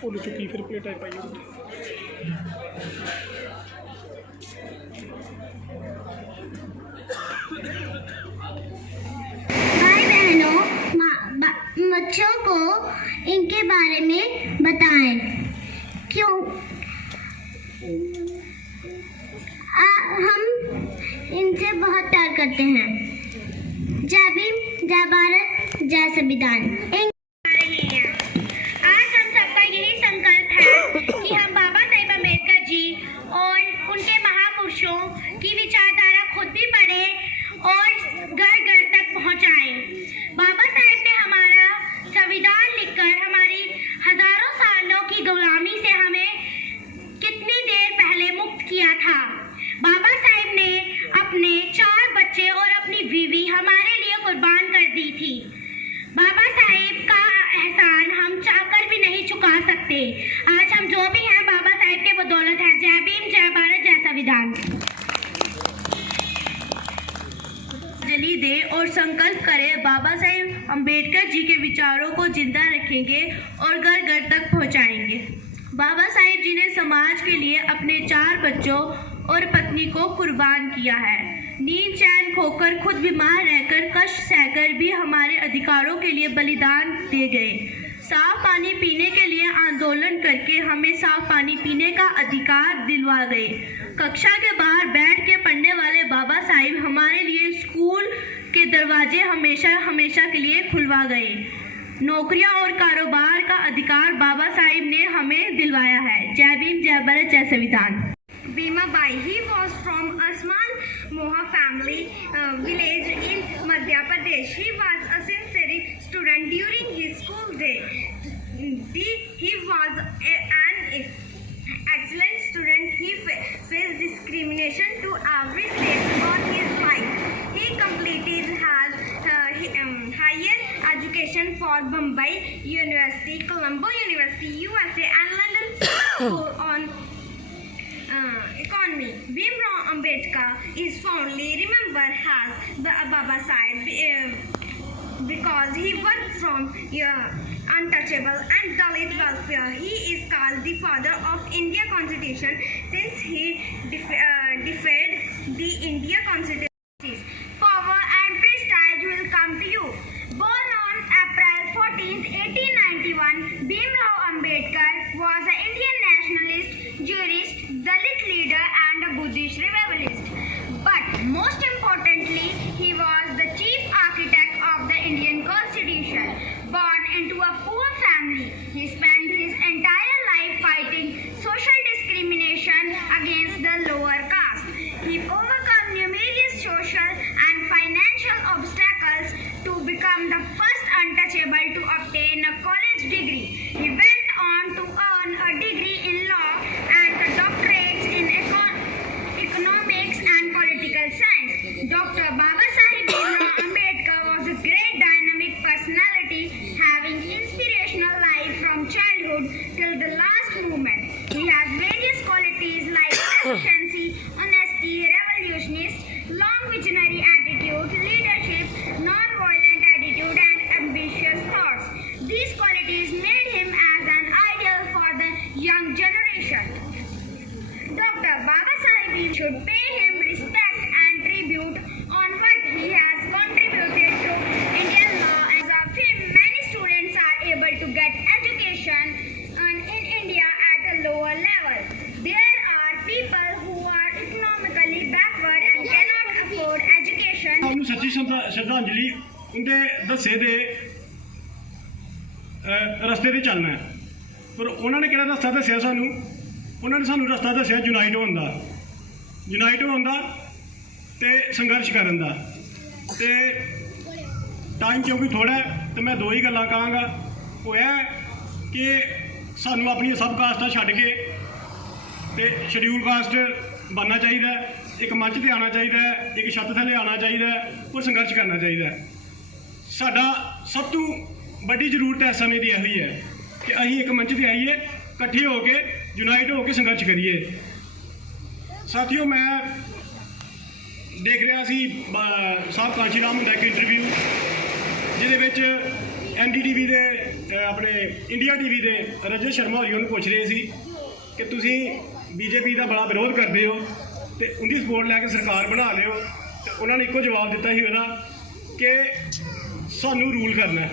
Full चुकी फिर plate पाई होगी। भाई बहनों, बच्चों को इनके बारे में बताएं। क्यों हम इनसे बहुत प्यार करते हैं। जय भीम, जय भारत, जय संविधान। आज हम सबका यही संकल्प है कि हम बाबा साहेब अम्बेडकर जी और उनके महापुरुषों की विचारधारा खुद भी पढ़ें और घर घर तक पहुंचाएं। बाबा साहेब ने हमारा संविधान लिखकर हमारी हजारों सालों की गुलामी से हमें कितनी देर पहले मुक्त किया था। बाबा साहेब ने अपने 4 बच्चे और अपनी बीवी हमारे लिए कुर्बान कर दी थी। बाबा साहेब का एहसान हम चाहकर भी नहीं चुका सकते। आज हम जो भी हैं बाबा साहेब के बदौलत है। जय भीम, जय भारत, जय संविधान। जली दे और संकल्प करें बाबा साहेब अम्बेडकर जी के विचारों को जिंदा रखेंगे और घर घर तक पहुंचाएंगे। बाबा साहेब जी ने समाज के लिए अपने 4 बच्चों और पत्नी को कुर्बान किया है। नींद चैन खोकर खुद बीमार रहकर कष्ट सहकर भी हमारे अधिकारों के लिए बलिदान दे गए। साफ पानी पीने के लिए आंदोलन करके हमें साफ पानी पीने का अधिकार दिलवा गए। कक्षा के बाहर बैठ के पढ़ने वाले बाबा साहिब हमारे लिए स्कूल के दरवाजे हमेशा हमेशा के लिए खुलवा गए। नौकरियां और कारोबार का अधिकार बाबा साहिब ने हमें दिलवाया है। जय भीम, जय भारत, जय संविधान। Bhima Bai, he was from a small Moha family village in Madhya Pradesh. He was a sincere student during his school day. He was an excellent student. He faced discrimination to every stage of his life. He completed his higher education for Bombay University, Colombo University, USA, and London School on economy. Bhimrao Ambedkar is fondly remembered as Baba Sahib because he worked from untouchable and Dalit welfare. He is called the father of India Constitution since he defied the India Constitution. Power and prestige will come to you. Born on April 14, 1891, Bhimrao Ambedkar was an Indian nationalist, jurist, Dalit leader and a Buddhist revivalist. But most importantly, he was the chief architect of the Indian Constitution. Born into a poor family, he spent his entire life fighting social discrimination against the lower caste. He overcome numerous social and financial obstacles to become the first untouchable to obtain a college degree. He went on to earn a degree in law and a doctorate in economics and political science. Dr. Baba Sahib Bhimrao Ambedkar was a great dynamic personality having inspirational life from childhood till the last moment. He has various qualities like efficiency, honesty, revolutionist, long visionary attitude, leadership, non-violent attitude and ambitious thoughts. These qualities made him as an ideal for the young generation. Dr. Baba Sahib should pay him respect and tribute on what he has contributed to Indian law. As of him, many students are able to get education in India at a lower level. There are people who are economically backward and cannot afford education. ਸਾਨੂੰ ਸੱਚੀ ਸ਼ਰਧਾਂਜਲੀ ਉਹਦੇ ਦੱਸੇ ਦੇ ਰਸਤੇ ਤੇ ਚੱਲਣਾ ਹੈ। ਪਰ ਉਹਨਾਂ ਨੇ ਕਿਹੜਾ ਰਸਤਾ ਦੱਸਿਆ ਸਾਨੂੰ? ਉਹਨਾਂ ਨੇ ਸਾਨੂੰ ਰਸਤਾ ਦੱਸਿਆ ਯੂਨਾਈਟ ਹੋਣ ਦਾ ਤੇ ਸੰਘਰਸ਼ ਕਰਨ ਦਾ। ਤੇ ਟਾਈਮ ਕਿਉਂਕਿ ਥੋੜਾ ਹੈ ਤੇ ਮੈਂ 2 ਹੀ ਗੱਲਾਂ ਕਹਾਂਗਾ। ਉਹ ਇਹ ਕਿ ਸਾਨੂੰ ਆਪਣੀਆਂ ਸਭ ਕਾਸਟਾਂ ਛੱਡ ਕੇ ਤੇ ਸ਼ਡਿਊਲ ਕਾਸਟ ਬਣਨਾ ਚਾਹੀਦਾ, ਇੱਕ ਮੰਚ ਤੇ ਆਉਣਾ ਚਾਹੀਦਾ, ਇੱਕ ਛੱਤ ਥੱਲੇ ਆਉਣਾ ਚਾਹੀਦਾ ਔਰ ਸੰਘਰਸ਼ ਕਰਨਾ ਚਾਹੀਦਾ। ਸਾਡਾ ਸਭ ਤੋਂ ਵੱਡੀ ਜ਼ਰੂਰਤ ਇਸ ਸਮੇਂ ਦੀ ਇਹੋ ਹੀ ਹੈ ਕਿ ਅਸੀਂ ਇੱਕ ਮੰਚ ਤੇ ਆਈਏ, ਇਕੱਠੇ ਹੋ ਕੇ ਯੂਨਾਈਟ ਹੋ ਕੇ ਸੰਘਰਸ਼ ਕਰੀਏ। ਸਾਥੀਓ, ਮੈਂ ਦੇਖ ਰਿਹਾ ਸੀ ਸਾਹਿਬ ਕਾਂਸ਼ੀ ਰਾਮ ਹੁੰਦਾ ਇੱਕ ਇੰਟਰਵਿਊ ਜਿਹਦੇ ਵਿੱਚ NDTV ਦੇ ਆਪਣੇ ਇੰਡੀਆ TV ਦੇ ਰਜਤ ਸ਼ਰਮਾ ਹੋਰੀ ਉਹਨੂੰ ਪੁੱਛ ਰਹੇ ਸੀ ਕਿ ਤੁਸੀਂ BJP ਦਾ ਬੜਾ ਵਿਰੋਧ ਕਰਦੇ ਹੋ ਤੇ ਉਹਦੀ ਸਪੋਰਟ ਲੈ ਕੇ ਸਰਕਾਰ ਬਣਾ ਲਿਓ, ਤੇ ਉਹਨਾਂ ਨੇ ਇੱਕੋ ਜਵਾਬ ਦਿੱਤਾ ਸੀ ਉਹਦਾ ਕਿ ਸਾਨੂੰ ਰੂਲ ਕਰਨਾ ਹੈ।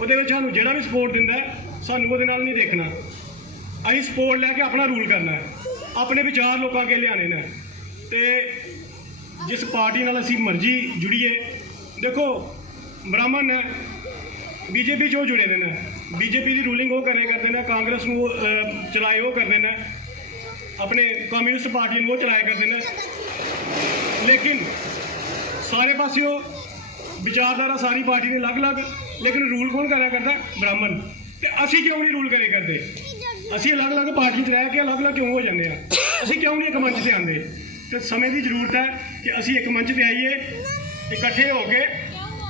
ਉਹਦੇ ਵਿੱਚ ਸਾਨੂੰ ਜਿਹੜਾ ਵੀ ਸਪੋਰਟ ਦਿੰਦਾ ਸਾਨੂੰ ਉਹਦੇ ਨਾਲ ਨਹੀਂ ਦੇਖਣਾ, ਅਸੀਂ ਸਪੋਰਟ ਲੈ ਕੇ ਆਪਣਾ ਰੂਲ ਕਰਨਾ ਹੈ, ਆਪਣੇ ਵਿਚਾਰ ਲੋਕਾਂ ਅੱਗੇ ਲਿਆਣੇ ਨੇ। ਤੇ ਜਿਸ ਪਾਰਟੀ ਨਾਲ ਅਸੀਂ ਮਰਜ਼ੀ ਜੁੜੀਏ, ਦੇਖੋ ਬ੍ਰਾਹਮਣ ਹੈ BJP 'ਚ ਉਹ ਜੁੜੇ ਦੇ ਨੇ, BJP ਦੀ ਰੂਲਿੰਗ ਉਹ ਕਰਦੇ ਨੇ, ਕਾਂਗਰਸ ਨੂੰ ਚਲਾਏ ਉਹ ਕਰਦੇ ਨੇ, ਆਪਣੇ ਕਮਿਊਨਿਸਟ ਪਾਰਟੀ ਨੂੰ ਉਹ ਚਲਾਇਆ ਕਰਦੇ ਨੇ। ਲੇਕਿਨ ਸਾਰੇ ਪਾਸਿਓ ਵਿਚਾਰਧਾਰਾ ਸਾਰੀ ਪਾਰਟੀ ਦੇ ਅਲੱਗ-ਅਲੱਗ, ਲੇਕਿਨ ਰੂਲ ਕੌਣ ਕਰਿਆ ਕਰਦਾ? ਬ੍ਰਾਹਮਣ। ਤੇ ਅਸੀਂ ਕਿਉਂ ਨਹੀਂ ਰੂਲ ਕਰੇ ਕਰਦੇ? ਅਸੀਂ ਅਲੱਗ-ਅਲੱਗ ਪਾਰਟੀ 'ਚ ਰਹਿ ਕੇ ਅਲੱਗ-ਅਲੱਗ ਕਿਉਂ ਹੋ ਜਾਂਦੇ ਆ? ਅਸੀਂ ਕਿਉਂ ਨਹੀਂ ਇੱਕ ਮੰਚ ਤੇ ਆਉਂਦੇ? ਤੇ ਸਮੇਂ ਦੀ ਜ਼ਰੂਰਤ ਹੈ ਕਿ ਅਸੀਂ ਇੱਕ ਮੰਚ ਤੇ ਆਈਏ, ਇਕੱਠੇ ਹੋ ਕੇ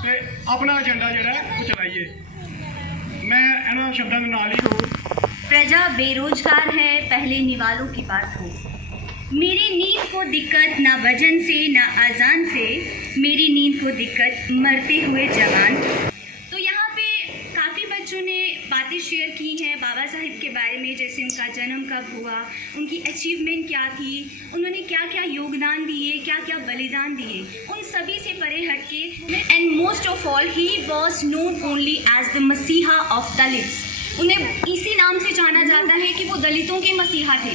ਤੇ ਆਪਣਾ ਏਜੰਡਾ ਜਿਹੜਾ ਹੈ ਉਹ ਚਲਾਈਏ। मैं ऐना शब्दों के नाल ही प्रजा बेरोजगार है, पहले निवालों की बात हो। मेरी नींद को दिक्कत ना वजन से ना आजान से, मेरी नींद को दिक्कत मरते हुए जवान। तो यहाँ पे काफ़ी बच्चों ने बातें शेयर की हैं बाबा साहिब के बारे में, जैसे उनका जन्म कब हुआ, उनकी अचीवमेंट क्या थी, उन्होंने क्या क्या योगदान दिए, क्या क्या बलिदान दिए। उन सभी से परे हटके and most of all he was known only as the messiah of Dalits. उन्हें इसी नाम से जाना जाता है कि वो दलितों के मसीहा थे।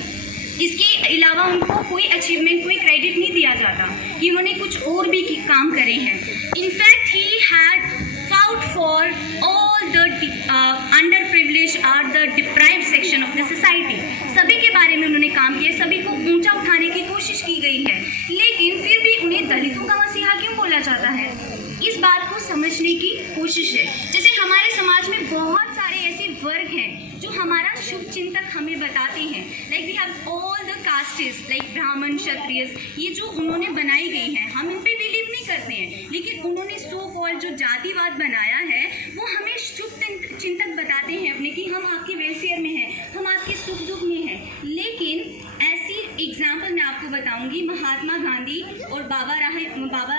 इसके अलावा उनको कोई अचीवमेंट, कोई क्रेडिट नहीं दिया जाता कि उन्होंने कुछ और भी काम करे हैं। In fact he had fought for all the underprivileged और the deprived section of the society. सभी के बारे में उन्होंने काम किया, सभी को ऊंचा उठाने की कोशिश की गई है, लेकिन फिर भी उन्हें दलितों का मसीहा क्यों बोला जाता है? इस बात को समझने की कोशिश है। जैसे हमारे समाज में बहुत सारे ऐसे वर्ग हैं जो हमारा शुभ चिंतक हमें बताते हैं, like we have all the castes like Brahmin, Kshatriya, ये जो उन्होंने बनाई गई है, हम इन पे बिलीव नहीं करते हैं, लेकिन उन्होंने सो कॉल्ड जो जातिवाद बनाया है वो हमें शुभ चिंतक बताते हैं अपने कि हम आपके वेलफेयर में हैं, हम आपके सुख दुख में हैं। लेकिन ऐसी एग्जाम्पल मैं आपको बताऊंगी, महात्मा गांधी और बाबा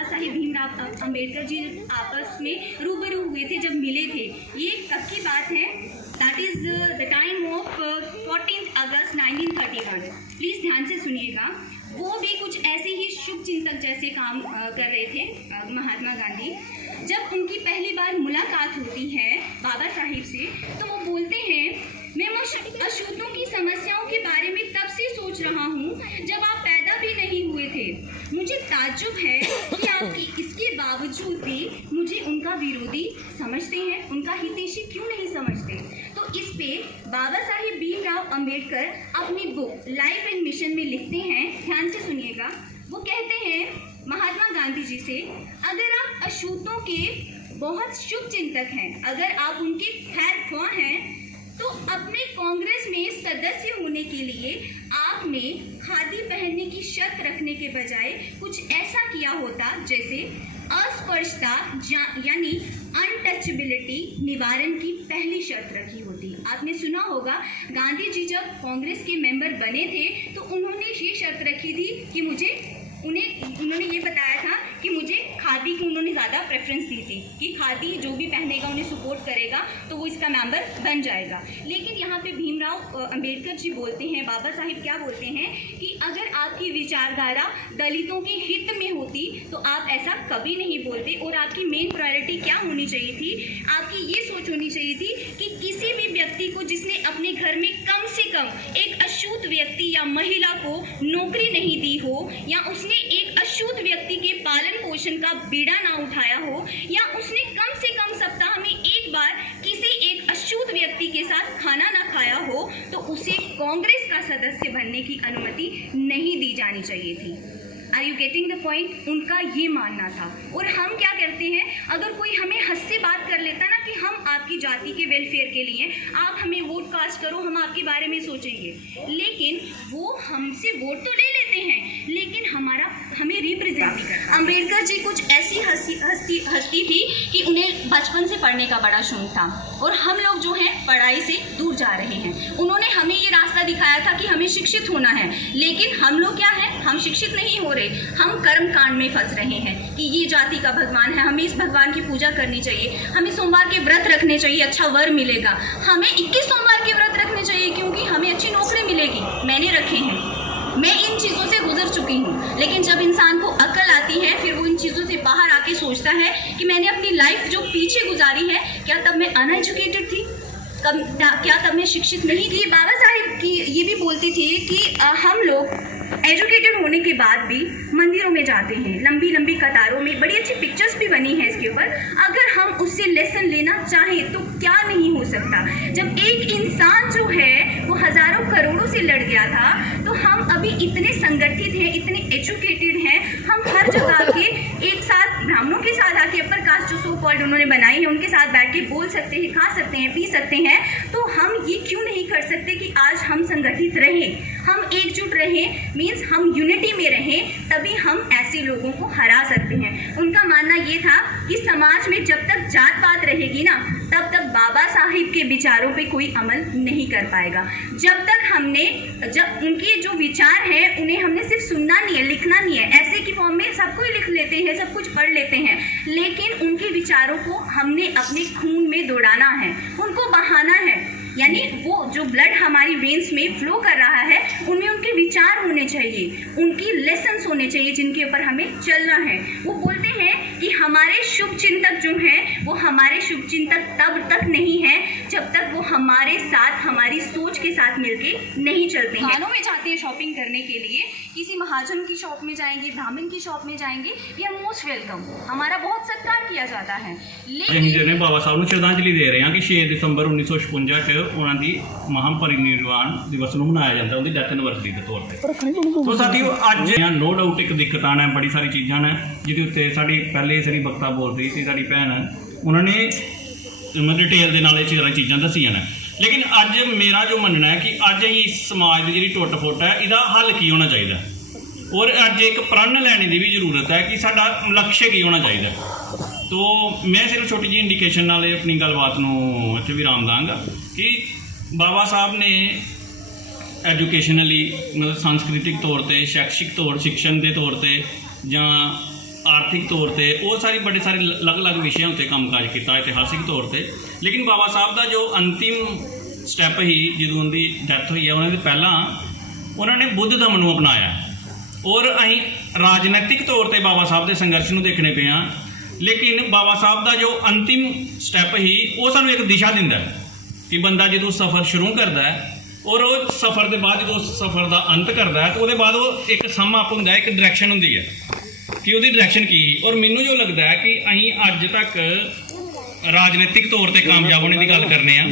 साहिब भीमराव अम्बेडकर जी आपस में रूबरू हुए थे, जब मिले थे। ये कब की बात है? That is the time of 14 August 1931। Please ध्यान से सुनिएगा। वो भी कुछ ऐसे ही शुभ चिंतक जैसे काम कर रहे थे महात्मा गांधी। जब उनकी पहली बार मुलाकात होती है बाबा साहिब से, तो वो बोलते हैं, मैं अछूतों की समस्याओं के बारे में तब से सोच रहा हूँ जब आप पैदा भी नहीं हुए थे। मुझे ताज्जुब है कि आप इसके बावजूद भी मुझे उनका विरोधी समझते हैं, उनका हितैषी क्यों नहीं समझते? तो इस पे बाबा साहिब भीमराव अम्बेडकर अपनी बुक लाइफ एंड मिशन में लिखते हैं, ध्यान से सुनिएगा। वो कहते हैं महात्मा गांधी जी से, अगर आप अछूतों के बहुत शुभ चिंतक हैं, अगर आप उनके खैर ख्वाह हैं, तो अपने कांग्रेस में सदस्य होने के लिए आपने खादी पहनने की शर्त रखने के बजाय कुछ ऐसा किया होता जैसे अस्पर्शता यानी अनटचेबिलिटी निवारण की पहली शर्त रखी होती। आपने सुना होगा गांधी जी जब कांग्रेस के मेंबर बने थे तो उन्होंने ये शर्त रखी थी कि उन्होंने ये बताया था कि मुझे खादी की उन्होंने ज़्यादा प्रेफरेंस दी थी कि खादी जो भी पहनेगा उन्हें सपोर्ट करेगा तो वो इसका मेंबर बन जाएगा। लेकिन यहाँ पे भीमराव अम्बेडकर जी बोलते हैं, बाबा साहिब क्या बोलते हैं कि अगर आपकी विचारधारा दलितों के हित में होती तो आप ऐसा कभी नहीं बोलते, और आपकी मेन प्रायोरिटी क्या होनी चाहिए थी? आपकी ये सोच होनी चाहिए थी कि किसी भी व्यक्ति को जिसने अपने घर में कम से कम एक अछूत व्यक्ति या महिला को नौकरी नहीं दी हो, या उसने एक अछूत व्यक्ति के पालन पोषण का बीड़ा ना उठाया हो, या उसने कम से कम सप्ताह में एक बार किसी एक अछूत व्यक्ति के साथ खाना ना खाया हो, तो उसे कांग्रेस का सदस्य बनने की अनुमति नहीं दी जानी चाहिए थी। Are you getting the point? उनका ये मानना था। और हम क्या करते हैं, अगर कोई हमें हंस से बात कर लेता ना कि हम आपकी जाति के वेलफेयर के लिए, आप हमें वोट कास्ट करो, हम आपके बारे में सोचेंगे, लेकिन वो हमसे वोट तो ले लेते लेते हैं, लेकिन हमें रिप्रेजेंट नहीं करता। अम्बेडकर जी कुछ ऐसी हस्ती थी कि उन्हें बचपन से पढ़ने का बड़ा शौक था, और हम लोग जो हैं पढ़ाई से दूर जा रहे हैं। उन्होंने हमें ये रास्ता दिखाया था कि हमें शिक्षित होना है, लेकिन हम लोग क्या है, हम शिक्षित नहीं हो रहे, हम कर्म कांड में फंस रहे हैं कि ये जाति का भगवान है, हमें इस भगवान की पूजा करनी चाहिए, हमें सोमवार के व्रत रखने चाहिए, अच्छा वर मिलेगा, हमें 21 सोमवार के व्रत रखने चाहिए क्योंकि हमें अच्छी नौकरी मिलेगी। मैंने रखे हैं, मैं इन चीज़ों से गुजर चुकी हूँ, लेकिन जब इंसान को अकल आती है फिर वो इन चीज़ों से बाहर आके सोचता है कि मैंने अपनी लाइफ जो पीछे गुजारी है, क्या तब मैं अनएजुकेटेड थी, क्या तब मैं शिक्षित नहीं थी। बाबा साहिब की ये भी बोलते थे कि हम लोग एजुकेटेड होने के बाद भी मंदिरों में जाते हैं, लंबी लंबी कतारों में, बड़ी अच्छी पिक्चर्स भी बनी है इसके ऊपर। अगर हम उससे लेसन लेना चाहें तो क्या नहीं हो सकता। जब एक इंसान जो है वो हजारों करोड़ों से लड़ गया था, तो हम अभी इतने संगठित हैं, इतने एजुकेटेड हैं, हम हर जगह के एक साथ ब्राह्मणों के साथ आके अपर कास्ट जो सो कॉल्ड उन्होंने बनाई है उनके साथ बैठ के बोल सकते हैं, खा सकते हैं, पी सकते हैं। तो हम ये क्यों नहीं कर सकते कि आज हम संगठित रहें, हम एकजुट रहें, मीन्स हम यूनिटी में रहें, तभी हम ऐसे लोगों को हरा सकते हैं। उनका मानना ये था कि समाज में जब तक जात पात रहेगी ना, तब तक बाबा साहिब के विचारों पे कोई अमल नहीं कर पाएगा। जब उनके जो विचार हैं उन्हें हमने सिर्फ सुनना नहीं है, लिखना नहीं है, ऐसे की फॉर्म में सब कुछ लिख लेते हैं, सब कुछ पढ़ लेते हैं, लेकिन उनके विचारों को हमने अपने खून में दौड़ाना है, उनको बहाना है। यानी वो जो ब्लड हमारी वेन्स में फ्लो कर रहा है, उनमें उनके विचार होने चाहिए, उनकी लेसन्स होने चाहिए जिनके ऊपर हमें चलना है। वो बोलते हैं कि हमारे शुभ चिंतक जो हैं वो हमारे शुभ चिंतक तब तक नहीं है जब तक वो हमारे साथ, हमारी सोच के साथ मिलके नहीं चलते हैं। दुकानों में जाते हैं शॉपिंग करने के लिए, किसी महाजन की शॉप में जाएंगे, ब्राह्मण की शॉप में जाएंगे, वी आर मोस्ट वेलकम, हमारा बहुत सत्कार किया जाता है। ਅਸੀਂ ਜਿਹਨੇ ਬਾਬਾ ਸਾਹਿਬ ਨੂੰ ਸ਼ਰਧਾਂਜਲੀ ਦੇ ਰਹੇ ਹਾਂ ਕਿ 6 ਦਸੰਬਰ 1956 ਚ ਉਹਨਾਂ ਦੀ ਮਹਾਪਰਿਨਿਰਵਾਣ ਦਿਵਸ ਨੂੰ ਮਨਾਇਆ ਜਾਂਦਾ, ਉਹਦੀ ਡੈਥ ਐਨਵਰਸਰੀ ਦੇ ਤੌਰ ਤੇ। ਸੋ ਸਾਥੀਓ ਅੱਜ ਨੋ ਡਾਊਟ ਇੱਕ ਦਿੱਕਤਾਂ ਨੇ, ਬੜੀ ਸਾਰੀ ਚੀਜ਼ਾਂ ਨੇ ਜਿਹਦੇ ਉੱਤੇ ਸਾਡੀ ਪਹਿਲੇ ਸਰੀ ਬਖਤਾ ਬੋਲ ਰਹੀ ਸੀ, ਸਾਡੀ ਭੈਣ, ਉਹਨਾਂ ਨੇ ਡਿਟੇਲ ਦੇ ਨਾਲ ਇਹ ਸਾਰੀਆਂ ਚੀਜ਼ਾਂ ਦੱਸੀਆਂ ਨੇ। ਲੇਕਿਨ ਅੱਜ ਮੇਰਾ ਜੋ ਮੰਨਣਾ ਹੈ ਕਿ ਅੱਜ ਅਸੀਂ ਸਮਾਜ ਦੀ ਜਿਹੜੀ ਟੁੱਟ ਫੁੱਟ ਹੈ ਇਹਦਾ ਹੱਲ ਕੀ ਹੋਣਾ ਚਾਹੀਦਾ, ਔਰ ਅੱਜ ਇੱਕ ਪ੍ਰਣ ਲੈਣੇ ਦੀ ਵੀ ਜ਼ਰੂਰਤ ਹੈ ਕਿ ਸਾਡਾ ਲਕਸ਼ ਕੀ ਹੋਣਾ ਚਾਹੀਦਾ। तो मैं सिर्फ छोटी जी इंडिकेशन नाल अपनी गलबात नूं इत्थे विराम दांगा कि बाबा साहब ने एजुकेशनली मतलब सांस्कृतिक तौर पर, शैक्षिक तौर, शिक्षण के तौर पर जां आर्थिक तौर पर, वो सारी बड़े सारे अलग अलग विषयों उत्ते काम काज किया इतिहासिक तौर पर। लेकिन बाबा साहब का जो अंतिम स्टैप ही जो उनकी डैथ हुई है, उन्होंने पहला उन्होंने बुद्ध धर्म नूं अपनाया, और असीं राजनैतिक तौर पर बाबा साहब के संघर्ष नूं देखने पे हाँ। लेकिन बाबा साहब का जो अंतिम स्टैप ही वो सानू एक दिशा दिंदा है कि बंदा जो सफ़र शुरू करता है और वो सफ़र के बाद जो सफ़र का अंत करता है, तो वो बाद वो एक सम अप होंदा है, एक डायरैक्शन होंदी है कि उसकी डायरैक्शन की। और मैनू जो लगता है कि असीं अज तक राजनीतिक तौर पर कामयाब होने की गल करने हैं,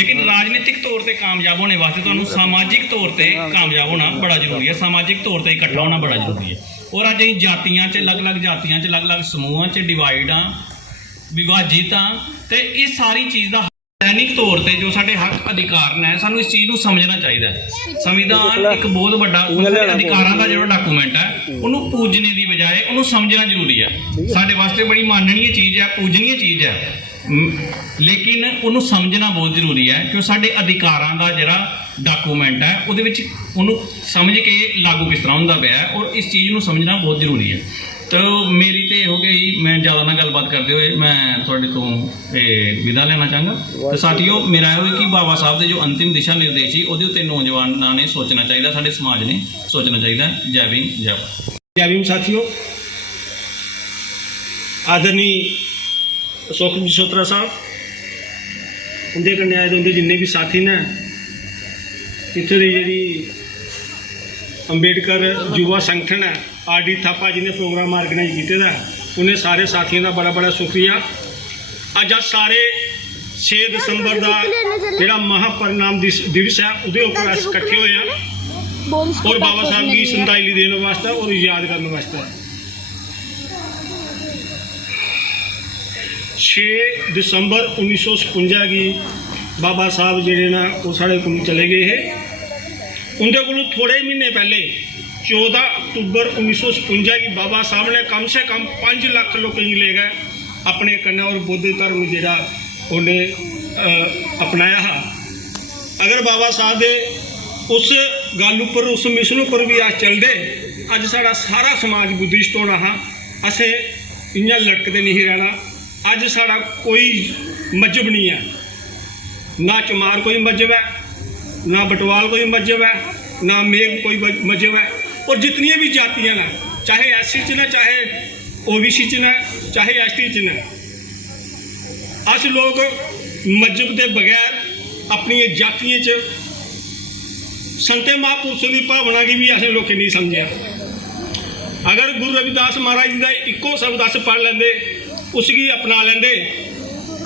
लेकिन राजनीतिक तौर पर कामयाब होने वास्ते तुहानूं समाजिक तौर पर कामयाब होना बड़ा जरूरी है, समाजिक तौर पर इकट्ठा होना बड़ा जरूरी है। और अज अं जातियां च अलग अलग जातियां च अलग अलग समूहों च डिवाइड हाँ, विभाजित हाँ, तो इस सारी चीज़ का दैनिक तौर पर जो साढ़े हक अधिकार ने, सानू इस चीज़ को समझना चाहिए। संविधान एक बहुत बड़ा अधिकारों का जो डॉकूमेंट है, उन्होंने पूजने की बजाय उन्होंने समझना जरूरी है। साढ़े वास्ते बड़ी माननीय चीज़ है, पूजनीय चीज़ है, लेकिन उन्होंने समझना बहुत जरूरी है कि साढ़े अधिकारों का जरा डॉकूमेंट है उन्होंने समझ के लागू किस तरह होंदा पिया है, और इस चीज़ को समझना बहुत जरूरी है। तो मेरी तो हो गई, मैं ज़्यादा ना गलबात करते हुए मैं थोड़े तो विदा लेना चाहूँगा। तो साथियों मेरा यह कि बाबा साहब के जो अंतिम दिशा निर्देश ही वो नौजवानों ने सोचना चाहिए, साढ़े समाज ने सोचना चाहिए। जय भीम, जय भारत। जय भीम साथियों, आदरणीय अशोक जसोत्रा साहब, उनके कन्नै आए उनके जिन्ने भी साथी ने, इत्थे दी जिहड़ी अंबेडकर युवा संगठन है RD थापा जिन्हें प्रोग्राम ऑर्गेनाइज किए दा, उन्हें सारे साथियों का बड़ा बड़ा शुक्रिया। अज सारे 6 दसंबर का जोड़ा महापरिनाम दिवस है, उसके उपर अस इकट्ठे हुए हैं और बाबा साहब की श्रद्धांजलि देने वास्ते और याद करने वास्ते। 6 दिसंबर 1956 की बाबा साहब जेडे ना वो साढ़े को चले गए है। उनके को थोड़े महीने पहले 14 अक्टूबर 1956 की बाबा साहब ने कम से कम 5 लाख लोग ले गए अपने कन्नै और बुद्ध धर्म जिहड़ा उन्हें अपनाया हा। अगर बाबा साहब दे उस गल उपर उस मिशन उपर भी अस चलदे अज साडा सारा समाज बुद्धिस्ट होना हा। असें इ'यां लटकदे नहीं रहना। अज साडा कोई मजहब नहीं है, ना चमार कोई मजहब है, ना बटवाल कोई मजहब है, ना मेघ कोई मजहब है। और जितनी भी जातियां न, चाहे एससी च न, चाहे ओबीसी च न, चाहे एसटी च न, अस लोग मजहब के बगैर अपनी जातियों च संते महापुरुषों की भावना की भी असें लोकें नहीं समझिया। अगर गुरु रविदास महाराज जी का इक्को शब्द अस पढ़ लेंदे, उसकी अपना लेंदे,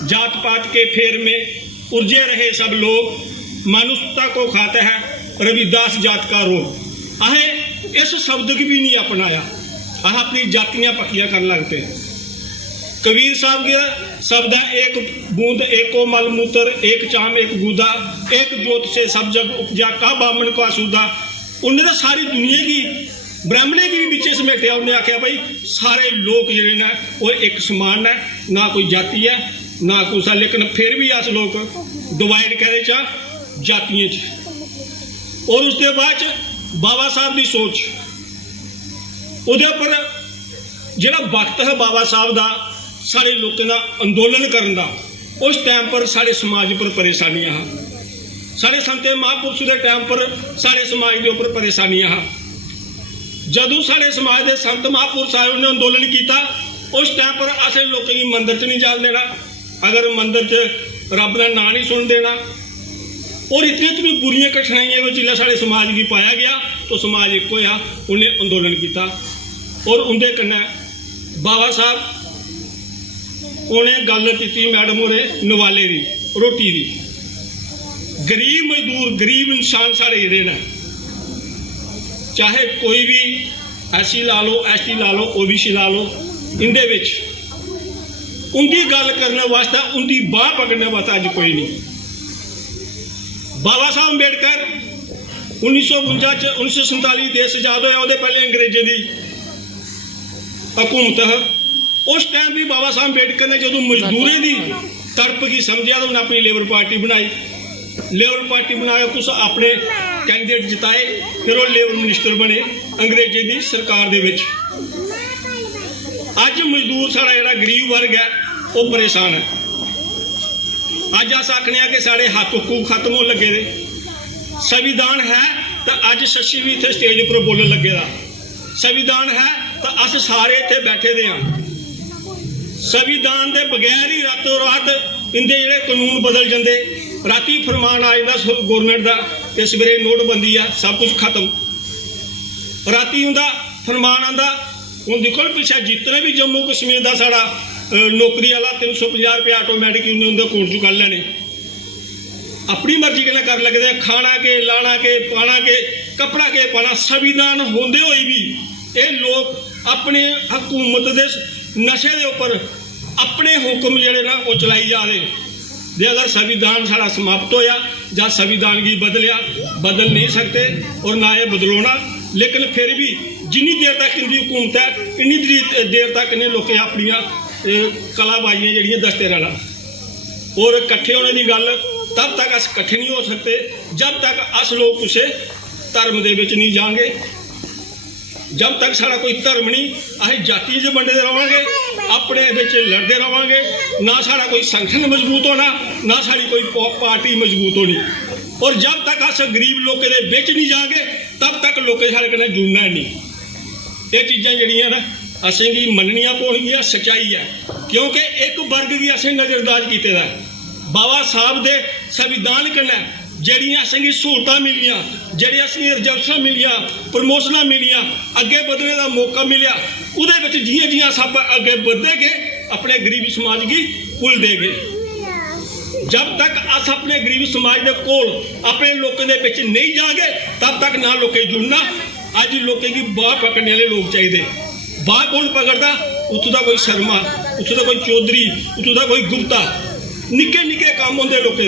जात पात के फेर में उलझे रहे सब लोग, मानुषता को खाता है रविदास जात का रोग। अहें इस शब्द की भी नहीं अपनाया, अह अपनी जातियां पक्कियां कर लगते। कबीर साहब के शब्द है, एक बूंद एको मल मूत्र, एक चाम एक गूदा, एक जोत से सब जग उपजा, का बामन का सूदा। उन्हें तो सारी दुनिया की ब्राह्मणे की भी बिचे समेटिया। उन्हें आख्या भाई सारे लोग जिहड़े ने वो एक समान है, ना कोई जाति है ना कुछ है, लेकिन फिर भी अस लोग डिवाइड करे चा जातियों च। और उसके बाद बाबा साहब की सोच, उहदे उपर जिहड़ा वक्त है बाबा साहब का सारे लोगों का अंदोलन करने का, उस टाइम पर सारे समाज पर परेशानियां हाँ। सारे संते महापुरुषों के टाइम पर सारे समाज के उपर परेशानियां हाँ। जदों सारे समाज के संत महापुरुष आए उन्हें अंदोलन किया, उस टाइम पर असें लोगों की मंदिर च नहीं जान देना, अगर मंदिर च रब का नाम नहीं सुन देना। और इतनी बुरी कठिनाइयां जिसले साढ़े समाज की पाया गया तो समाज एक होया, उन्हें अंदोलन किया। और उनके कन्नै बाबा साहब उन्हें गल की मैडम होरें नवाले की रोटी की। गरीब मजदूर गरीब इंसान साढ़े जिहड़े ने, चाहे कोई भी एससी ला लो, एसटी ला लो, ओबीसी ला लो, इंदे विच उनकी गल करने वास्ते उनकी बाह पकड़ने वास्ते अज कोई नहीं। बाबा साहब अंबेडकर 1947 देश आजाद होया, उहदे पहले अंग्रेजों की हुकूमत है। उस टाइम भी बाबा साहब अंबेडकर ने जो मजदूरी की तड़प की समझिया तो उन्हें अपनी लेबर पार्टी बनाई। लेबर पार्टी बनाया, कुछ अपने कैंडिडेट जिताए, फिर वो लेबर मिनिस्टर बने अंग्रेजी की सरकार दे विच। अज मजदूर साढ़ा जिहड़ा गरीब वर्ग है वो परेशान है। अज अस आखने कि साढ़े हक हकूक खत्म हो लगे दे। संविधान है तो अज शशि भी इत्थे स्टेज पर बोलन लगे दा। संविधान है तो अस सारे इत्थे बैठे दे हां। संविधान के बगैर ही रातों रात इंदे जिहड़े कानून बदल जाते। राती फरमान आ जाता गौरमेंट का कि सवेरे नोटबंदी आ, सब कुछ खत्म। राती उनका फरमान आता। हुण देखो पिछले जितने भी जम्मू कश्मीर का साड़ा नौकरी वाला 350 रुपये आटोमैटिक उन्हें उनके अकाउंट चु कर लेने, अपनी मर्जी कन्नै कर लगते। खाना के, लाना के, पाना के, कपड़ा के पाना। संविधान होंदे होई भी ये लोग अपने हुकूमत के नशे के उपर अपने हुक्म जिहड़े ना वो चलाई जा रहे। जे अगर संविधान साड़ा समाप्त होया या संविधान की बदलिया, बदल नहीं सकते और ना ये बदलोना। लेकिन फिर भी जिन्नी देर तक इनकी हुकूमत है इन्नी देर तक इन्हें लोग अपनियां कलाबाजियां जड़ियां दसते रहना। और इकट्ठे होने की गल तब तक अस इकट्ठे नहीं हो सकते जब तक अस लोग किसी धर्म दे विच नहीं जाएंगे। जब तक साड़ा कोई धर्म नहीं, अं जाति च बंडे रहांगे, अपने विच लड़ते रहांगे। ना साड़ा कोई संगठन मजबूत होना, ना साड़ी कोई पार्टी मजबूत होनी। और जब तक अस गरीब लोगों के विच नहीं जाएंगे तब तक लोग साढ़े कन्नै जुड़ना नहीं। ये चीज़ां जड़ियां ना असें गी मननियां पौणगियां। सच्चाई है क्योंकि एक वर्ग की असें नज़रअंदाज कीते दा। बाबा साहब दे संविधान कन्नै जड़ियां असेंगी सहूलतां मिलियां, जड़ी असेंगी रिजर्वेशनां मिलियां, प्रमोशनां मिलियां, अगे बधने का मौका मिलिया, उहदे विच जियां जियां सब अगे बधदे गए अपने गरीब समाज की भुलदे गए। जब तक अस अपने गरीब समाज के कोल अपने लोगों के विच नहीं जाएंगे तब तक ना लोकें जुड़ना। अज लोगों की बाह पकड़ने वाले लोग चाहिए। बाह कौन पकड़ता? उत्थों का कोई शर्मा, उत्थों का कोई चौधरी, उत्थों का कोई गुप्ता। निक्के निक्के काम होंगे लोगों के,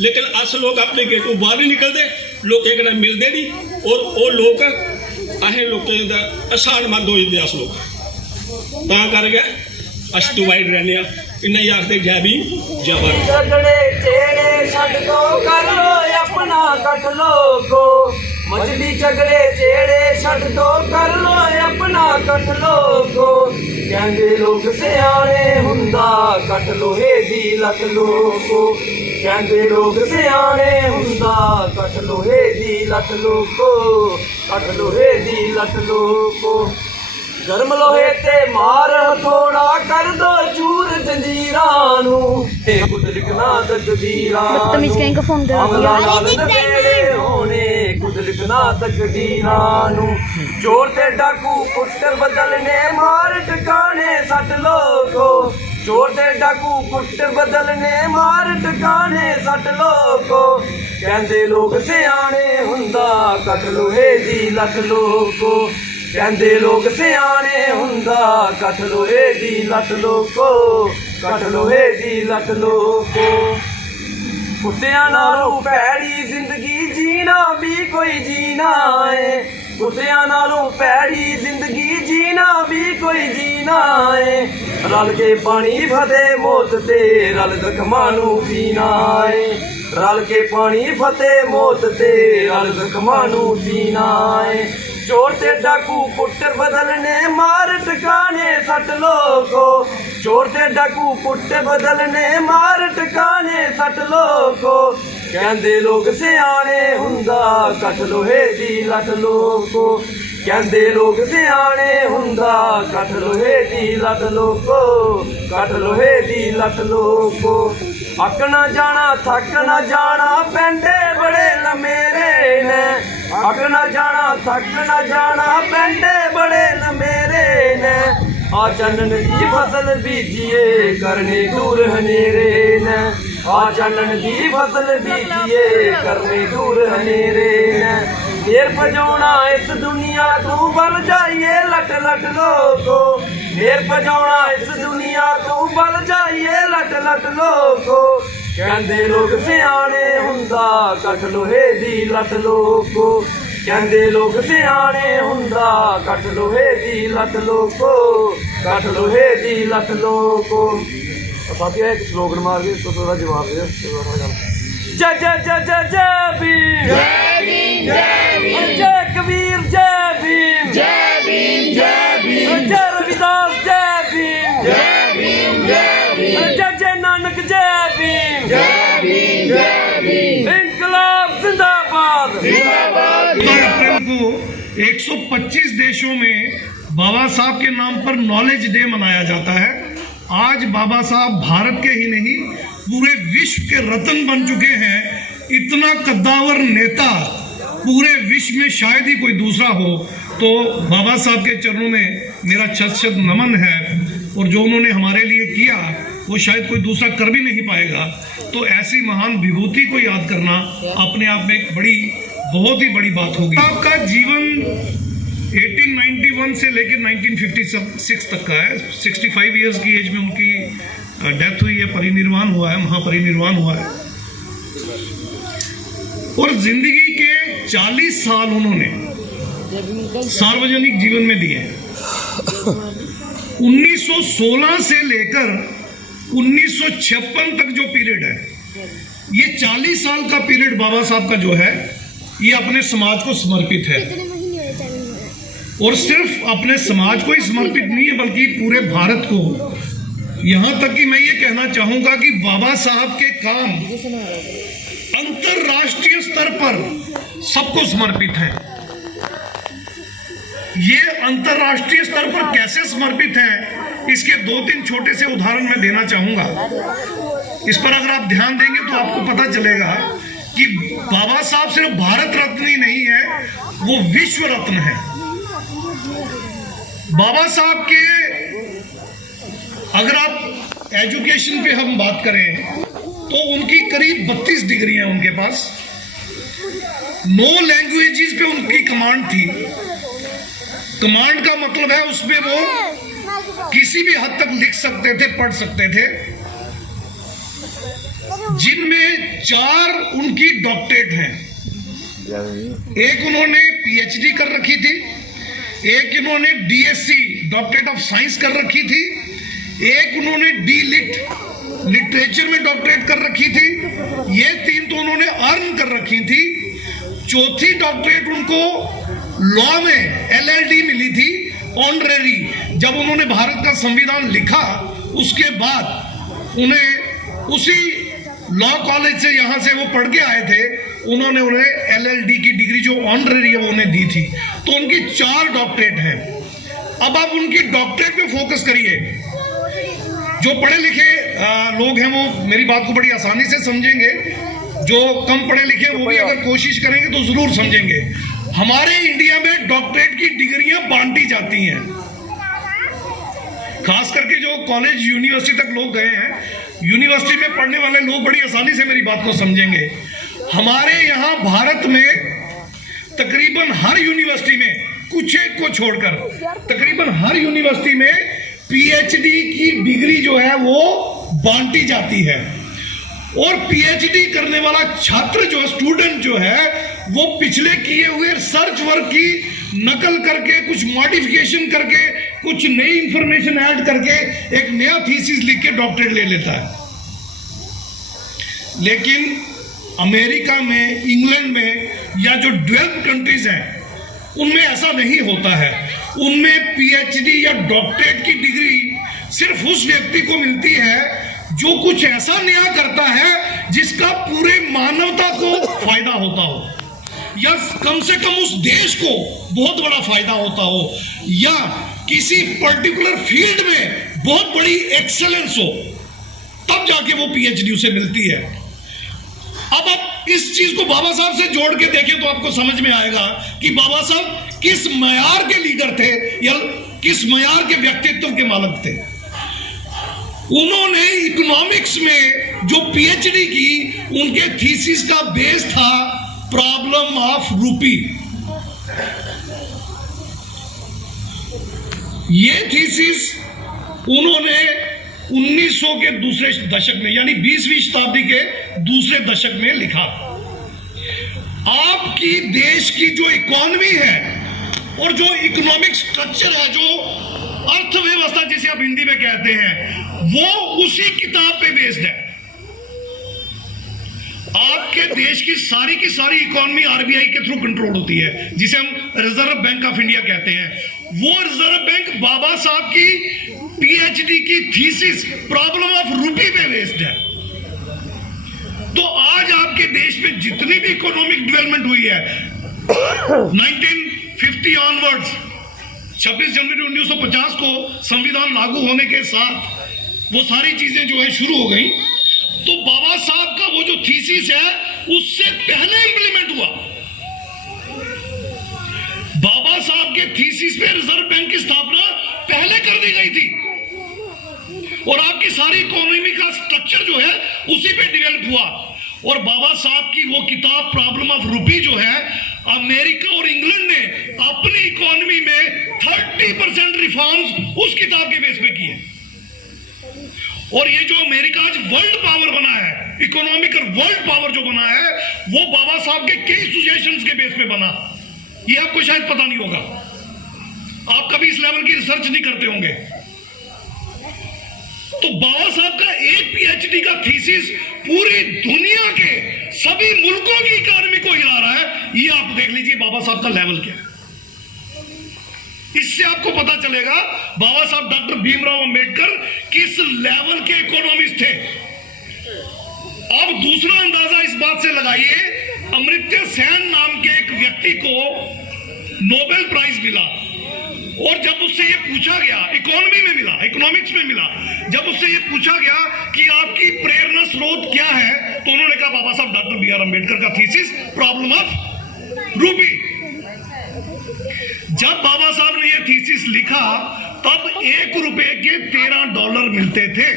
लेकिन अस लोग अपने गेटों बाहर नहीं निकलते, लोगों कन्नै मिलते नहीं। और वो लोग ਅਸੀਂ ਲੋਕਾਂ ਦਾ ਅਸਾਨਮੰਦ ਹੋ ਜਾਂਦੇ ਅਸ ਲੋਕ ਤਾਂ ਕਰਕੇ ਅਸੀਂ ਡਿਵਾਈਡ ਰਹਿੰਦੇ ਆ ਇੰਨਾ ਹੀ ਆਖਦੇ ਜੈ ਭੀਮ ਜੈ ਭਾਰਤ। ਝਗੜੇ ਛੇੜੇ ਛੱਡ ਦੋ ਕਰ ਲੋ ਆਪਣਾ ਕੱਟ ਲੋ ਗੋ ਮਜਲੀ ਝਗੜੇ ਛੇੜੇ ਛੱਡ ਦੋ ਕਰ ਲੋ ਆਪਣਾ ਕੱਟ ਲੋ ਗੋ ਕਹਿੰਦੇ ਲੋਕ ਸਿਆਣੇ ਹੁੰਦਾ ਕੱਟ ਲੋਹੇ ਦੀ ਲੱਤ ਲੋਕੋ ਕਹਿੰਦੇ ਲੋਕ ਸਿਆਣੇ ਹੁੰਦਾ ਕੱਟ ਲੋਹੇ ਦੀ ਲੱਤ ਲੋਕੋ ਕੱਟ ਲੋਹੇ ਦੀ ਲੱਤ ਲੋਕੋ ਗਰਮ ਲੋਹੇ ਤੇ ਮਾਰ ਹਥੋੜਾ ਕਰ ਦੋ ਚੂਰ ਜੰਜੀਰਾਂ ਨੂੰ ਇਹ ਕੁਦਰਤ ਨਾ ਤਕਦੀਰਾਂ ਬਦਤਮੀਜ਼ ਕਹੀਂ ਕਾ ਫੋਨ ਕਰ ਹੋਣੇ ਕੁਦਰਤ ਨਾ ਤਕਦੀਰਾਂ ਨੂੰ ਚੋਰ ਤੇ ਡਾਕੂ ਪੁੱਤਰ ਬਦਲਨੇ ਮਾਰ ਟਿਕਾਣੇ ਸੱਟ ਲੋਕੋ ਚੋਰ ਤੇ ਡਾਕੂ ਪੁੱਤਰ ਬਦਲਨੇ ਮਾਰ ਟਿਕਾਣੇ ਸੱਟ ਲੋਕੋ ਕਹਿੰਦੇ ਲੋਕ ਸਿਆਣੇ ਹੁੰਦਾ ਕੱਟ ਲੋਹੇ ਦੀ ਲੱਤ ਲੋਕੋ ਕਹਿੰਦੇ ਲੋਕ ਸਿਆਣੇ ਹੁੰਦਾ ਕੱਟ ਲੋਹੇ ਦੀ ਲੱਤ ਲੋਕੋ ਕੱਟ ਲੋਹੇ ਦੀ ਲੱਤ ਲੋਕੋ ਕੁੱਤਿਆਂ ਨਾਲੋਂ ਭੈੜੀ ਜ਼ਿੰਦਗੀ ਜੀਣਾ ਵੀ ਕੋਈ ਜੀਣਾ ਏ ਕੁੱਤਿਆਂ ਨਾਲੋਂ ਭੈੜੀ ਜ਼ਿੰਦਗੀ ਜੀਣਾ ਵੀ ਕੋਈ ਜੀਣਾ ਏ ਰਲ ਕੇ ਪਾਣੀ ਫਤਿਹ ਮੌਤ ਤੇ ਰਲ ਜ਼ਖਮਾਂ ਨੂੰ ਪੀਣਾ ਏ ਰਲ ਕੇ ਪਾਣੀ ਫਤਿਹ ਮੌਤ ਤੇ ਰਲ ਜ਼ਖਮਾਂ ਨੂੰ ਪੀਣਾ ਏ ਚੋਰ ਤੇ ਡਾਕੂ ਪੁੱਤਰ ਬਦਲਨੇ ਮਾਰ ਟਿਕਾਣੇ ਸੱਟ ਲੋਕੋ ਚੋਰ ਤੇ ਡਾਕੂ ਪੁੱਤਰ ਬਦਲਨੇ ਮਾਰ ਟਿਕਾਣੇ ਸੱਟ ਲੋਕੋ ਕਹਿੰਦੇ ਲੋਕ ਸਿਆਣੇ ਹੁੰਦਾ ਕੱਟ ਲੋਹੇ ਦੀ ਲੱਤ ਲੋਕੋ ਕਹਿੰਦੇ ਲੋਕ ਸਿਆਣੇ ਹੁੰਦਾ ਕੱਟ ਲੋਹੇ ਦੀ ਲੱਤ ਲੋਕੋ ਕੱਟ ਲੋਹੇ ਦੀ ਲੱਤ ਲੋਕੋ ਅੱਕ ਨਾ ਜਾਣਾ ਥੱਕ ਨਾ ਜਾਣਾ ਪੈਂਦੇ ਬੜੇ ਲਮੇਰੇ ਨੇ ਅੱਕ ਨਾ ਜਾਣਾ ਥੱਕ ਨਾ ਜਾਣਾ ਪੈਂਦੇ ਬੜੇ ਲਮੇਰੇ ਨੇ ਆ ਚਾਨਣ ਦੀ ਫਸਲ ਬੀਜੀਏ ਕਰਨੇ ਦੂਰ ਹਨੇਰੇ ਨੇ ਆ ਚਾਨਣ ਦੀ ਫਸਲ ਬੀਜੀਏ ਕਰਨੇ ਦੂਰ ਹਨੇਰੇ ਨੇ ਫੇਰ ਭਜਾਉਣਾ ਇਸ ਦੁਨੀਆ ਤੋਂ ਬਲ ਜਾਈਏ ਲਟ ਲਟ ਲੋਕੋ ਫੇਰ ਭਜਾਉਣਾ ਇਸ ਦੁਨੀਆ ਤੋਂ ਬਲ ਜਾਈਏ ਲਟ ਲਟ ਲੋਕੋ ਕਹਿੰਦੇ ਲੋਕ ਸਿਆਣੇ ਹੁੰਦਾ ਕੱਟ ਲੋਹੇ ਦੀ ਲੱਤ ਲੋਕੋ ਕਹਿੰਦੇ ਲੋਕ ਸਿਆਣੇ ਹੁੰਦਾ ਕੱਟ ਲੋਹੇ ਦੀ ਲੱਤ ਲੋਕੋ ਕੱਟ ਲੋਹੇ ਦੀ ਲੱਤ ਲੋਕੋ ਸਾਥੀਆ ਇੱਕ ਸਲੋਗਨ ਮਾਰ ਕੇ ਤੋਂ ਥੋੜਾ ਜਵਾਬ ਦੇ ਜੈ ਜੈ ਜੈ ਜੈ ਜੈ ਭੀਮ ਜੈ ਭੀਮ ਜੈ ਭੀਮ ਜੈ ਕਬੀਰ ਜੈ ਭੀਮ ਜੈ ਭੀਮ ਜੈ ਭੀਮ ਜੈ ਰਵਿਦਾਸ ਜੈ ਭੀਮ ਜੈ ਭੀਮ ਜੈ ਭੀਮ ਜੈ ਜੈ ਨਾਨਕ ਜੈ ਭੀਮ ਜੈ भीम जय भीम इंकलाब जिंदाबाद जिंदाबाद। अप्रैल को 125 देशों में बाबा साहब के नाम पर नॉलेज डे मनाया जाता है। आज बाबा साहब भारत के ही नहीं पूरे विश्व के रत्न बन चुके हैं। इतना कद्दावर नेता पूरे विश्व में शायद ही कोई दूसरा हो। तो बाबा साहब के चरणों में मेरा शत नमन है और जो उन्होंने हमारे लिए किया वो शायद कोई दूसरा कर भी नहीं पाएगा। तो ऐसी महान विभूति को याद करना अपने आप में एक बहुत ही बड़ी बात होगी। आपका जीवन 1891 से लेकर 1956 तक का है। 65 इयर्स की एज में उनकी डेथ हुई है, परिनिर्वाण हुआ है, महापरिनिर्वाण हुआ है। और जिंदगी के 40 साल उन्होंने सार्वजनिक जीवन में दिए। 1916 से लेकर 1956 तक जो पीरियड है, ये 40 साल का पीरियड बाबा साहब का जो है ये अपने समाज को समर्पित है। और सिर्फ अपने समाज को ही समर्पित नहीं है बल्कि पूरे भारत को। यहां तक कि मैं ये कहना चाहूंगा कि बाबा साहब के काम अंतरराष्ट्रीय स्तर पर सबको समर्पित है। ये अंतरराष्ट्रीय स्तर पर कैसे समर्पित है, इसके 2-3 छोटे से उदाहरण मैं देना चाहूंगा। इस पर अगर आप ध्यान देंगे तो आपको पता चलेगा कि बाबा साहब सिर्फ भारत रत्न ही नहीं है, वो विश्व रत्न है। बाबा साहब के अगर आप एजुकेशन पे हम बात करें तो उनकी करीब 32 डिग्रियां उनके पास। 9 लैंग्वेजेस पे उनकी कमांड थी। कमांड का मतलब है उसमें वो किसी भी हद तक लिख सकते थे, पढ़ सकते थे, जिनमें 4 उनकी डॉक्टरेट हैं। एक उन्होंने पीएचडी कर रखी थी एक इन्होंने DSc डॉक्टरेट ऑफ साइंस कर रखी थी, एक उन्होंने D.Litt लिटरेचर में डॉक्टरेट कर रखी थी। ये 3 तो उन्होंने अर्न कर रखी थी। चौथी डॉक्टरेट उनको लॉ में LLD मिली थी ऑनरेरी। जब उन्होंने भारत का संविधान लिखा उसके बाद उन्हें उसी लॉ कॉलेज से यहां से वो पढ़ के आए थे, उन्होंने उन्हें LLD की डिग्री जो ऑनरेरी है वो उन्हें दी थी। तो उनकी 4 डॉक्टरेट हैं। अब आप उनकी डॉक्टरेट पे फोकस करिए। जो पढ़े लिखे लोग हैं वो मेरी बात को बड़ी आसानी से समझेंगे, जो कम पढ़े लिखे वो भी अगर कोशिश करेंगे तो जरूर समझेंगे। हमारे इंडिया में डॉक्टरेट की डिग्रियां बांटी जाती हैं, खास करके जो कॉलेज यूनिवर्सिटी तक लोग गए हैं, यूनिवर्सिटी में पढ़ने वाले लोग बड़ी आसानी से मेरी बात को समझेंगे। हमारे यहां भारत में तकरीबन हर यूनिवर्सिटी में, कुछ एक को छोड़कर तकरीबन हर यूनिवर्सिटी में PhD की डिग्री जो है वो बांटी जाती है। और PhD करने वाला छात्र जो स्टूडेंट जो है वो पिछले किए हुए रिसर्च वर्क की नकल करके, कुछ मॉडिफिकेशन करके, कुछ नई इंफॉर्मेशन ऐड करके एक नया थीसिस लिख के डॉक्टरेट ले लेता है। लेकिन अमेरिका में, इंग्लैंड में या जो डेवलप्ड कंट्रीज हैं उनमें ऐसा नहीं होता है। उनमें PhD या डॉक्टरेट की डिग्री सिर्फ उस व्यक्ति को मिलती है जो कुछ ऐसा नया करता है जिसका पूरे मानवता को फायदा होता हो, या कम से कम उस देश को बहुत बड़ा फायदा होता हो, या किसी पर्टिकुलर फील्ड में बहुत बड़ी एक्सेलेंस हो, तब जाके वो PhD उसे मिलती है। अब आप इस चीज को बाबा साहब से जोड़ के देखें तो आपको समझ में आएगा कि बाबा साहब किस मयार के लीडर थे या किस मयार के व्यक्तित्व के मालिक थे। उन्होंने इकोनॉमिक्स में जो PhD की, उनके थीसिस का बेस था प्रॉब्लम ऑफ रूपी। ये थीसिस उन्होंने 1900 के दूसरे दशक में, यानी 20वीं शताब्दी के दूसरे दशक में लिखा। आपकी देश की जो इकोनॉमी है और जो इकोनॉमिक स्ट्रक्चर है, जो अर्थव्यवस्था जिसे आप हिंदी में कहते हैं, वो उसी किताब पे बेस्ड है। आपके देश की सारी इकोनॉमी RBI के थ्रू कंट्रोल होती है, जिसे हम रिजर्व बैंक ऑफ इंडिया कहते हैं। वो रिजर्व बैंक बाबा साहब की PhD की थीसिस प्रॉब्लम ऑफ रूपी पे बेस्ड है। तो आज आपके देश में जितनी भी इकोनॉमिक डेवलपमेंट हुई है 1950 ऑनवर्ड्स, 26 जनवरी 1950 को संविधान लागू होने के साथ वो सारी चीजें जो है शुरू हो गई। तो बाबा साहब का वो जो थीसिस है उससे पहले इंप्लीमेंट हुआ। बाबा साहब के थीसिस पे रिजर्व बैंक की स्थापना पहले कर दी गई थी और आपकी सारी इकोनॉमी का स्ट्रक्चर जो है उसी पे डेवलप हुआ। और बाबा साहब की वो किताब प्रॉब्लम ऑफ रूपी जो है, अमेरिका और इंग्लैंड ने अपनी इकोनॉमी में 30% रिफॉर्म्स उस किताब के बेस पे किए। और ये जो अमेरिका आज वर्ल्ड पावर बना है, इकोनॉमिक और वर्ल्ड पावर जो बना है, वो बाबा साहब के कई सजेशंस के बेस पे बना। ये आपको शायद पता नहीं होगा, आप कभी इस लेवल की रिसर्च नहीं करते होंगे। तो बाबा साहब का एक PhD का थीसिस पूरी दुनिया के सभी मुल्कों की इकोनॉमी को हिला रहा है। ये आप देख लीजिए बाबा साहब का लेवल क्या है। इससे आपको पता चलेगा बाबा साहब डॉक्टर भीमराव अंबेडकर किस लेवल के इकोनॉमिस्ट थे। अब दूसरा अंदाजा इस बात से लगाइए, अमर्त्य सेन नाम के एक व्यक्ति को नोबेल प्राइज मिला और जब उससे ये पूछा गया, इकोनॉमी में मिला, इकोनॉमिक्स में मिला, जब उससे ये पूछा गया कि आपकी प्रेरणा स्रोत क्या है, तो उन्होंने कहा बाबा साहब डॉक्टर BR अंबेडकर का थीसिस प्रॉब्लम ऑफ रूपी। जब बाबा साहब ने ये थीसिस लिखा तब $1 के $13 मिलते थे।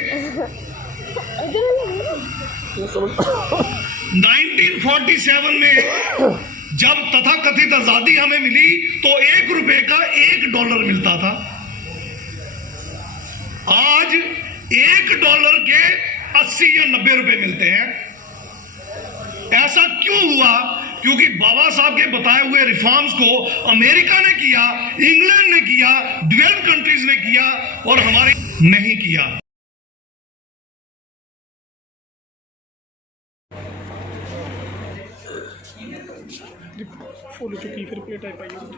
1947 में जब तथाकथित आजादी हमें मिली तो $1 का $1 मिलता था। आज $1 के 80 या 90 रुपए मिलते हैं। ऐसा क्यों हुआ क्योंकि बाबा साहब के बताए हुए रिफॉर्म्स को अमेरिका ने किया, इंग्लैंड ने किया, डेवलप्ड कंट्रीज ने किया और हमारे नहीं किया। फुल चुकी फिर प्लेट आई पाई होगी।